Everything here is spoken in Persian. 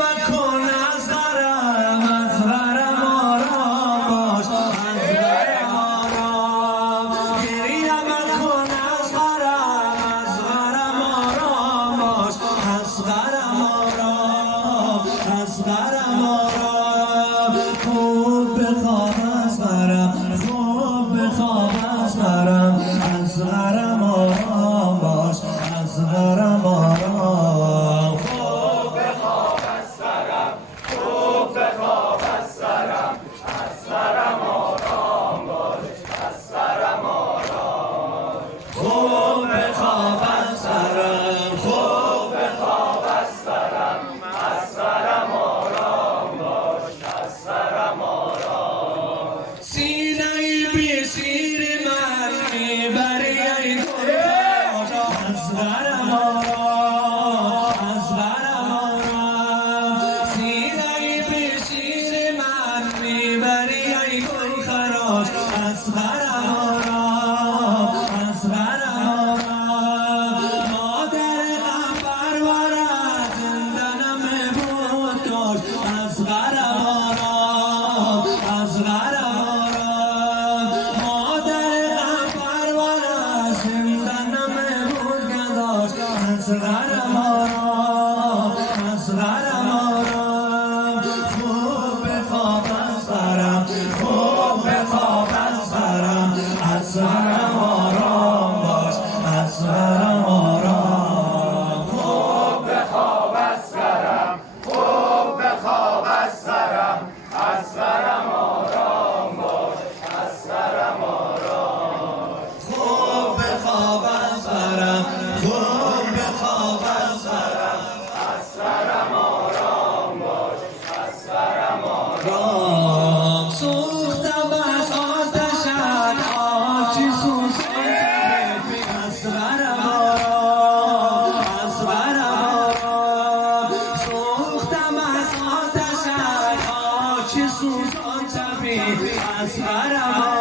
مکن از غرم آرام باش از غرم آرام گریه مکن از غرم آرام باش از غرم آرام از غرم آرام خوب بخواب از غرم خوب بخواب از غرم از غرم آرام باش از غرم آرام خوب بخواب از غرم خوب بخواب از غرم از غرم آرام باش از غرم آرام خوب بخواب از غرم خوب بخواب از غرم از غرم آرام باش از غرم آرام سینه بی سیر من میبری ای گلخراش از غرم آرام از غرم آرام سینه بی سیر من میبری ای گلخراش از غرم آرام از غرم آرام مادر غم پرورد زندانم بود داشت از غرم آرام از غرم آرام مادر غم پرورد زندانم بود گذاشت از غرم آرام از غرم آرام خوب بخواب از غرم خوب بخواب از غرم از غرم آرام باش از غرم آرام خوب بخواب از غرم خوب بخواب از غرم از غرم آرام باش از غرم آرام خوب بخواب از غرم خوب بخواب از غرم از غرم آرام باش از غرم آرام سوختم از آتشت آچی سوزان از غرم آرام از غرم آرام سوختم از آتشت آچی سوزان از غرم